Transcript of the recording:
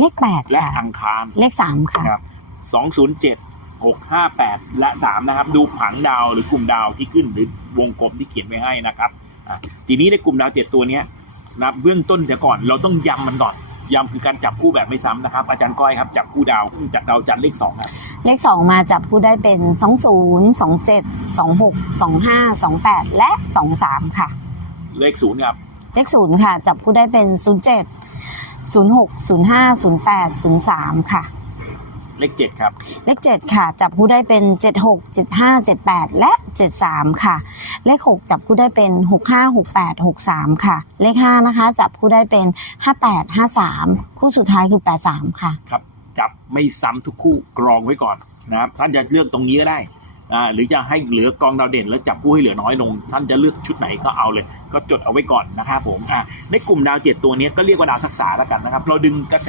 เลขแปดและค่ะอังคารเลขสามค่ะครับสองศูนย์เจ็ดหกห้าแปดและสามนะครับ ดูผังดาวหรือกลุ่มดาวที่ขึ้นหรือวงกลมที่เขียนไว้ให้นะครับอะทีนี้ในกลุ่มดาวเจ็ดตัวเนี้ยนะเบื้องต้นแต่ก่อนเราต้องย้ำมันก่อนย้ำคือการจับคู่แบบไม่ซ้ำนะครับ อาจารย์ก้อยครับจับคู่ดาวจากดาวจันทร์เลขสองครับเลขสองมาจับผู้ได้เป็นสองศูนย์สองเจ็ดสองหกสองห้าสองแปดและสองสามค่ะ เลขศูนย์ครับ เลขศูนย์ค่ะ จับผู้ได้เป็นศูนย์เจ็ด ศูนย์หกศูนย์ห้าศูนย์แปดศูนย์สามค่ะ เลขเจ็ดครับ เลขเจ็ดค่ะ จับผู้ได้เป็นเจ็ดหกเจ็ดห้าเจ็ดแปดและเจ็ดสามค่ะ เลขหกจับผู้ได้เป็นหกห้าหกแปดหกสามค่ะ เลขห้านะคะ จับผู้ได้เป็นห้าแปดห้าสามคู่สุดท้ายคือแปดสามค่ะ ครับ จับไม่ซ้ำทุกคู่กรองไว้ก่อนนะครับ ท่านจะเลือกตรงนี้ก็ได้อ่า หรือจะให้เหลือกองดาวเด่นแล้วจับคู่ให้เหลือน้อยลง ท่านจะเลือกชุดไหนก็เอาเลย ก็จดเอาไว้ก่อนนะครับผมอ่าในกลุ่มดาวเจ็ดตัวนี้ก็เรียกว่าดาวทักษะแล้วกันนะครับ เราดึงกระแส